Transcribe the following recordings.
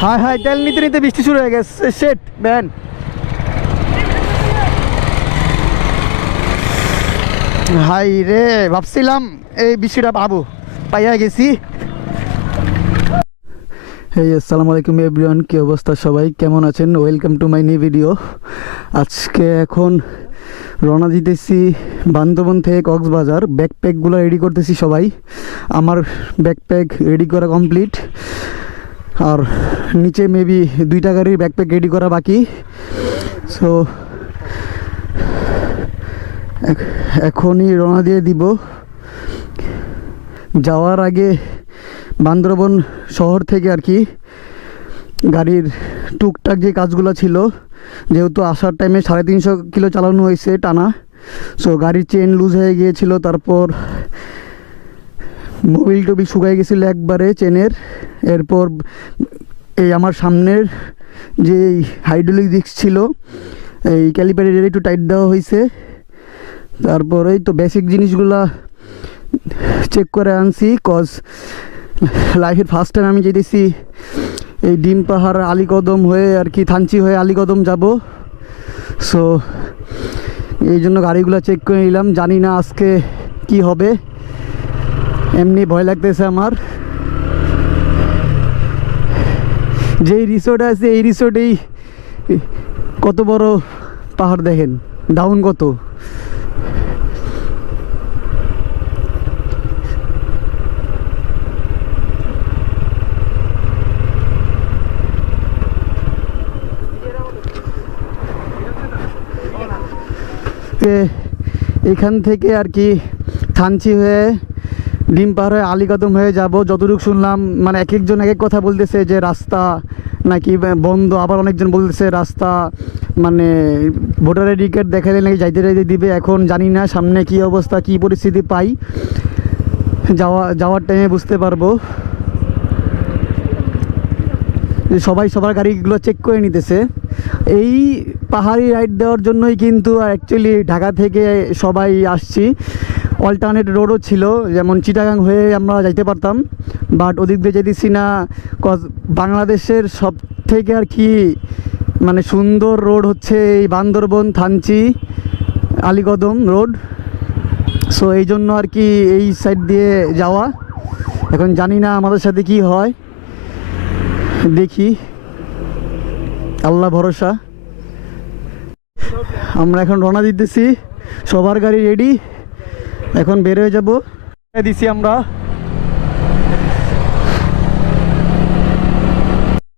হায় হায়, তেল নিতে নিতে বৃষ্টি শুরু হয়ে গেছে। শেট ম্যান, হাই রে, ভাবছিলাম এই বৃষ্টিটা পাবো, পাইয়া গেছি। এই আসসালামু আলাইকুম এভরিওয়ান, কি অবস্থা সবাই, কেমন আছেন? Welcome to my new video. আজকে এখন রওনা দিতেছি বান্দরবন থেকে কক্সবাজার। ব্যাকপ্যাকগুলো রেডি করতেছি সবাই। আমার ব্যাকপ্যাক রেডি করা কমপ্লিট, আর নিচে মেবি 2টা গাড়ির ব্যাকপ্যাক রেডি করা বাকি। সো এখনই রওনা দিয়ে দিব। যাওয়ার আগে বান্দরবন শহর থেকে আর কি গাড়ির টুকটাক যে কাজগুলো ছিল, যেহেতু আসার টাইমে 350 কিলো চালানো হয়েছে টানা, সো গাড়ির চেন লুজ হয়ে গিয়েছিল। তারপর মোবিল টোবিল শুকাই গেছিলো একবারে চেনের। এরপর এই আমার সামনের যে হাইড্রোলিক ডিস্ক ছিল, এই ক্যালিপারে একটু টাইট দেওয়া হয়েছে। তারপরেই তো বেসিক জিনিসগুলা চেক করে আনছি, কজ লাইফের ফার্স্ট টাইম আমি যেতেছি এই ডিম পাহাড় আলীকদম হয়ে আর কি, থানচি হয়ে আলীকদম যাব। সো এই জন্য গাড়িগুলো চেক করে নিলাম। জানি না আজকে কি হবে, এমনি ভয় লাগতেছে আমার। যেই রিসোর্ট আছে এই রিসোর্টেই কত বড় পাহাড় দেখেন, ডাউন কত। এখান থেকে আর কি থানচি হয়ে ডিম পাহাড় হয়ে আলীকদম হয়ে যাব যতটুকু শুনলাম। মানে এক একজন এক এক কথা বলতেছে যে রাস্তা নাকি বন্ধ, আবার অনেকজন বলতেছে রাস্তা মানে ভোটার আইডি কার্ড দেখালে নাকি যাইতে যাইতে দিবে। এখন জানি না সামনে কি অবস্থা, কি পরিস্থিতি পাই, যাওয়ার টাইমে বুঝতে পারবো। সবাই সবার গাড়িগুলো চেক করে নিতেছে। এই পাহাড়ি রাইড দেওয়ার জন্যই কিন্তু অ্যাকচুয়ালি ঢাকা থেকে সবাই আসছি। অল্টারনেট রোডও ছিল, যেমন চিটাগাং হয়ে আমরা যাইতে পারতাম, বাট ওদিক দিয়ে যেতেছি না। কজ বাংলাদেশের সব থেকে আর কি মানে সুন্দর রোড হচ্ছে এই বান্দরবন থানচি আলীকদম রোড। সো এই জন্য আর কি এই সাইড দিয়ে যাওয়া। এখন জানি না আমাদের সাথে কি হয়, দেখি, আল্লাহ ভরসা। আমরা এখন রওনা দিতেছি, সবার গাড়ি রেডি, এখন বের হয়ে যাব। দিছি আমরা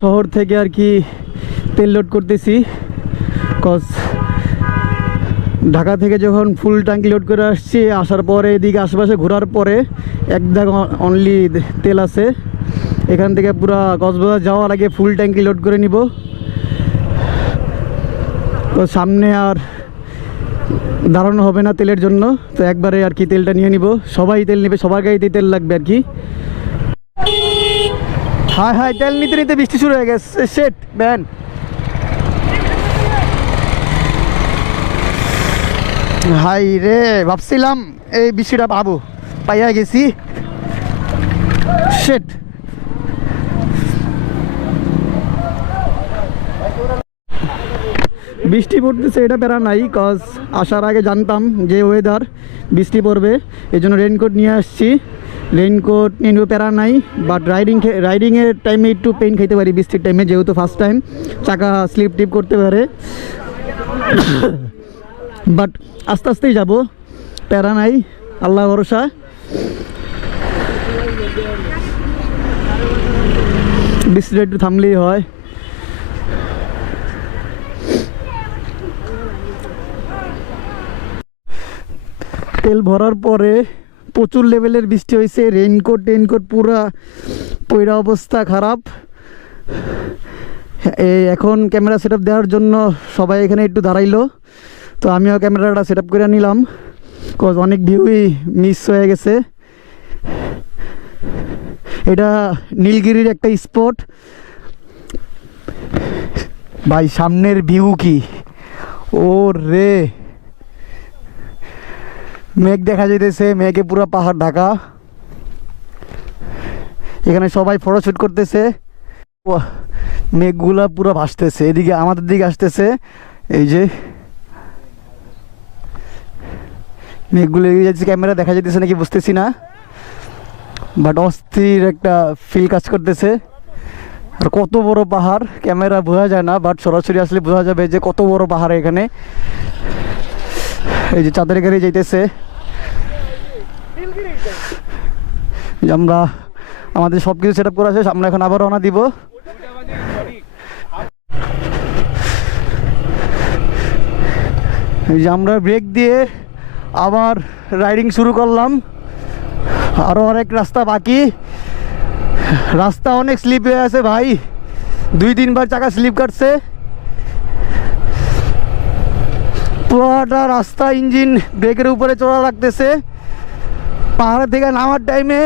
শহর থেকে আর কি তেল লোড করতেছি, কজ ঢাকা থেকে যখন ফুল ট্যাঙ্কি লোড করে আসছি, আসার পরে এদিকে আশেপাশে ঘোরার পরে এক দাগ অনলি তেল আছে। এখান থেকে পুরা কক্সবাজার যাওয়ার আগে ফুল ট্যাঙ্কি লোড করে নিব। তো সামনে আর দাঁড়ানো হবে না তেলের জন্য, তো একবারে আর কি তেলটা নিয়ে নিব। সবাই তেল নেবে, সবার গাড়িতেই তেল লাগবে আর কি। হায় হায়, তেল নিতে নিতে বৃষ্টি শুরু হয়ে গেছে। শেট ম্যান, হাই রে, ভাবছিলাম এই বৃষ্টিটা পাবো, পাইয়া গেছি। শেট, বৃষ্টি পড়তেছে, এটা প্যারা নাই, কজ আসার আগে জানতাম যে ওয়েদার বৃষ্টি পড়বে, এই জন্য রেইনকোট নিয়ে আসছি। রেইনকোট নিয়ে নেবো, প্যারা নাই। বাট রাইডিংয়ের টাইমে একটু পেইন খেতে পারি বৃষ্টির টাইমে, যেহেতু ফার্স্ট টাইম, চাকা স্লিপ টিপ করতে পারে। বাট আস্তে আস্তেই যাব, প্যারা নাই, আল্লাহ ভরসা। বৃষ্টিটা একটু থামলেই হয়। তেল ভরার পরে প্রচুর লেভেলের বৃষ্টি হয়েছে, রেইনকোট পুরা পয়রা অবস্থা খারাপ। এখন ক্যামেরা সেট আপ দেওয়ার জন্য সবাই এখানে একটু দাঁড়াইলো, তো আমিও ক্যামেরাটা সেট আপ করে নিলাম, কজ অনেক ভিউই মিস হয়ে গেছে। এটা নীলগিরির একটা স্পট ভাই, সামনের ভিউ কি, ও রে, মেঘ দেখা যাইতেছে, মেঘে পুরো পাহাড় ঢাকা। এখানে সবাই ফটোশ্যুট করতেছে। মেঘগুলা পুরো ভাসতেছে, এদিকে আমাদের দিকে আসতেছে। এই যে মেঘগুলো এগিয়ে যাচ্ছে, ক্যামেরা দেখা যেতেছে নাকি বুঝতেছি না, বাট অস্থির একটা ফিল কাজ করতেছে। আর কত বড় পাহাড়, ক্যামেরা বোঝা যায় না, বাট সরাসরি আসলে বোঝা যাবে যে কত বড় পাহাড় এখানে। এই যে চাঁদের গাড়ি যাইতেছে। আমরা আমাদের সব কিছু সেট আপ করা আছে, আমরা এখন আবার রওনা দিব। এই যে আমরা ব্রেক দিয়ে আবার রাইডিং শুরু করলাম। আরও অনেক রাস্তা বাকি, রাস্তা অনেক স্লিপ হয়ে আছে ভাই, 2-3 বার চাকা স্লিপ কাটছে। পুরোটা রাস্তা ইঞ্জিন ব্রেকের উপরে চড়া লাগতেছে। পাহাড় থেকে নামার টাইমে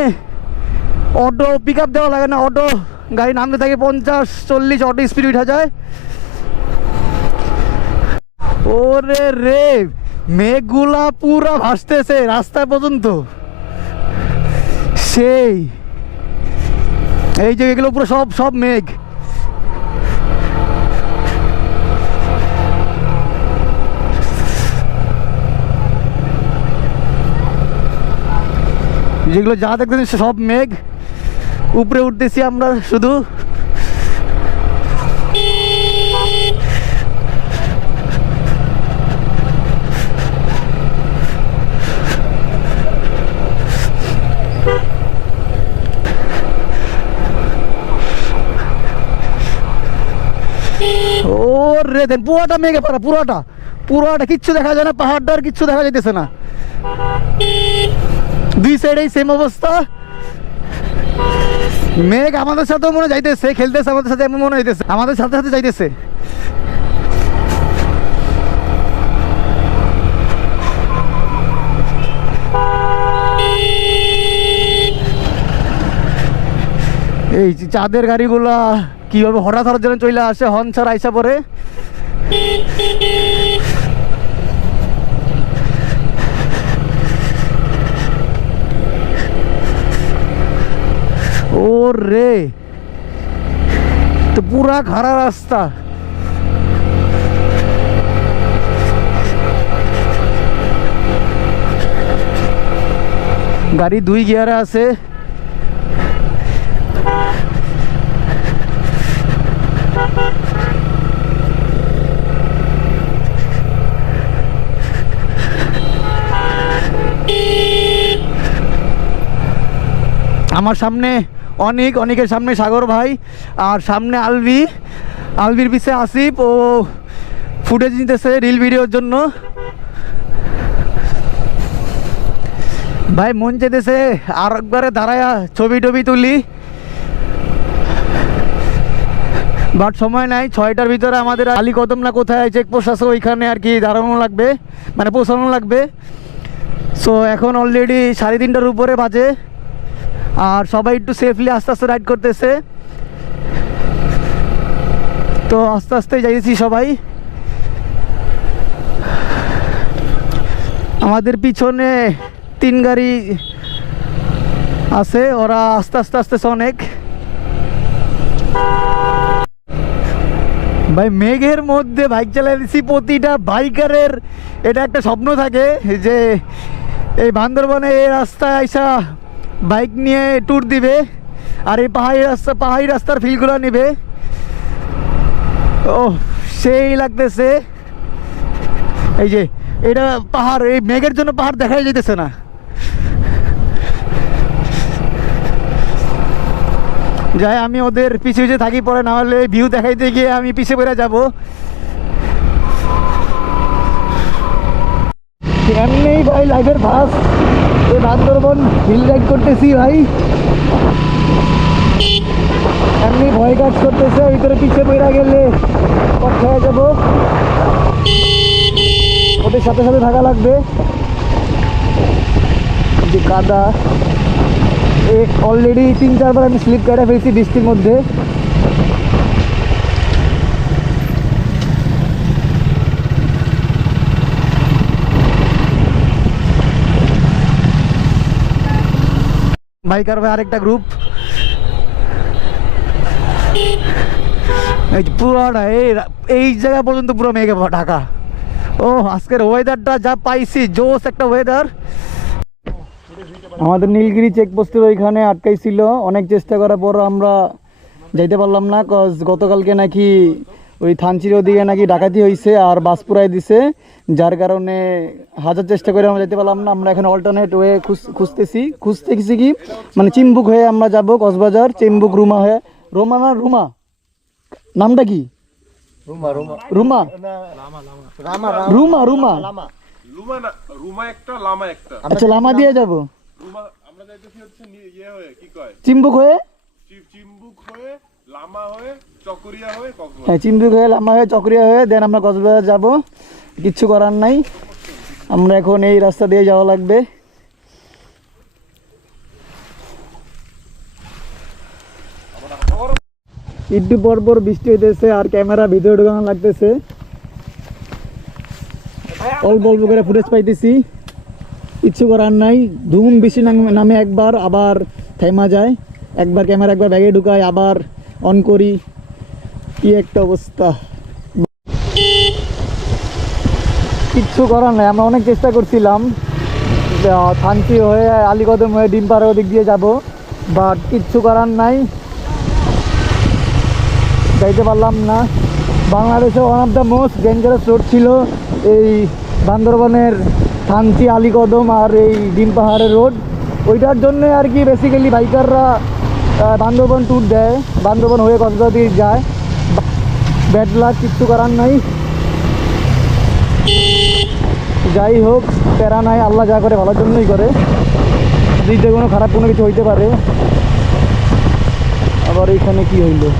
অটো পিক আপ দেওয়া লাগে না, অটো গাড়ি নামতে থাকে 50-40 অটো স্পিড উঠা যায়। ওরে রে, মেঘগুলা পুরা ভাসতেছে রাস্তা পর্যন্ত, সেই এই যে এগুলো পুরো সব মেঘ। যেগুলো যা দেখতেছেন সব মেঘ, উপরে উঠতেছি আমরা শুধু। ওরে দেন পুরোটা মেঘে পারা, পুরোটা কিচ্ছু দেখা যায় না, পাহাড়টার কিচ্ছু দেখা যাইতেছে না। দুই সাইডেই সেম অবস্থা, মেঘ আমাদের সাথে মনে যাইতেছে, খেলতেছে আমাদের সাথে, এমন মনে হইতেছে আমাদের সাথে সাথে যাইতেছে। এই চাঁদের গাড়িগুলা কিভাবে হঠাৎ হঠাৎ যেন চলে আসে, হর্ন ছাড়া আইসা পড়ে। ও রে, তো পুরা খারাপ রাস্তা। গাড়ি 2 গিয়ারে আছে। আমার সামনে অনেকের সামনে সাগর ভাই, আর সামনে আলভির পিছে আসিফ, ও ফুটেজ নিতেছে রিল ভিডিওর জন্য। ভাই মন চাইতেছে আর একবারে দাঁড়ায়া ছবি টবি তুলি, বাট সময় নাই। 6টার ভিতরে আমাদের আলী কদম না কোথায় চেকপোস্ট আছে, ওইখানে আর কি দাঁড়ানো লাগবে, মানে পৌঁছানো লাগবে। সো এখন অলরেডি 3:30টার উপরে বাজে, আর সবাই একটু সেফলি আস্তে আস্তে রাইড করতেছে। তো আস্তে আস্তে যাইছি সবাই। আমাদের পিছনে 3 গাড়ি আছে, ওরা আস্তে আস্তে আসতেছে অনেক। ভাই মেঘের মধ্যে বাইক চালাইছি, প্রতিটা বাইকারের এটা একটা স্বপ্ন থাকে যে এই বান্দরবনে এই রাস্তায় আইসা বাইক নিয়ে ট্যুর দিবে, আর এই পাহাড়ি রাস্তার ফিলগুলো নেবে। ও সেই লাগতেছে। এই যে এটা পাহাড়, এই মেঘের জন্য পাহাড় দেখাই যেতেছে না। যাই আমি ওদের পিছিয়ে থাকি, পরে না হলে ভিউ দেখাইতে গিয়ে আমি পিছিয়ে বেড়ে যাবো। এমনি ভাই লাইফের ফার্স্ট এই বান্দরবন হিল রাইড করতেছি ভাই, এমনি ভয় কাজ করতেছে, ভিতরে পিছিয়ে বেড়ে গেলে কথা হয়ে যাবো, ওদের সাথে সাথে থাকা লাগবে। যে কাদা, অলরেডি 3-4 বার আমি স্লিপ কেটে ফেলছি বৃষ্টির মধ্যে। বাইকার ভাই আরেকটা গ্রুপ, এই পুরোটা এই জায়গা পর্যন্ত পুরো মেঘে ঢাকা। ও আজকের ওয়েদারটা যা পাইছি, জোস একটা ওয়েদার। আমাদের নীলগিরি চেকপোস্টের ওইখানে আটকাইছিল, অনেক চেষ্টা করার পর আমরা যাইতে পারলাম না, কজ গতকালকে নাকি ওই থানচির ওদিকে নাকি ডাকাতি হয়েছে আর বাস পুরাই দিছে, যার কারণে হাজার চেষ্টা করে আমরা যেতে পারলাম না। আমরা এখন অল্টারনেট ওয়ে খুঁজতেছি কি মানে চিম্বুক হয়ে আমরা যাব কক্সবাজার, চিম্বুক রুমা হয়ে। রোমা না রুমা, নামটা কি? রুমা রুমা রুমা রুমা আচ্ছা, লামা দিয়ে যাবো চিম্বুক হয়ে। হ্যাঁ, চিম্বুক হয়ে লামা হয়ে চকরিয়া হয়ে দেন আমরা কক্সবাজার যাব। কিচ্ছু করার নাই, আমরা এখন এই রাস্তা দিয়ে যাওয়া লাগবে। একটু পর পর বৃষ্টি হইতেছে আর ক্যামেরা ভিডিও ঢোকানো লাগতেছে, অল্প অল্প করে ফুটেজ পাইতেছি। কিচ্ছু করার নাই, ধুম বেশি নামে একবার আবার থেমা যায়, একবার ক্যামেরা একবার ব্যাগে ঢুকাই আবার অন করি, কি একটা অবস্থা। কিচ্ছু করার নাই, আমরা অনেক চেষ্টা করছিলাম থানচি হয়ে আলীকদম হয়ে ডিমপাড়া ওদিক দিয়ে যাব, বাট কিচ্ছু করার নাই, যাইতে পারলাম না। বাংলাদেশে one of the most dangerous road ছিল এই বান্দরবনের থানচি আলীকদম আর এই ডিম পাহাড়ের রোড। ওইটার জন্য আর কি বেসিক্যালি বাইকাররা বান্দরবন ট্যুর দেয়, বান্দরবন হয়ে কক্সবাজার যায়। ব্যাড লাক, কিচ্ছু করার নাই। যাই হোক, প্যারা নাই, আল্লাহ যা করে ভালোর জন্যই করে, দিতে কোনো খারাপ কোনো কিছু হইতে পারে। আবার এইখানে কি হইলো?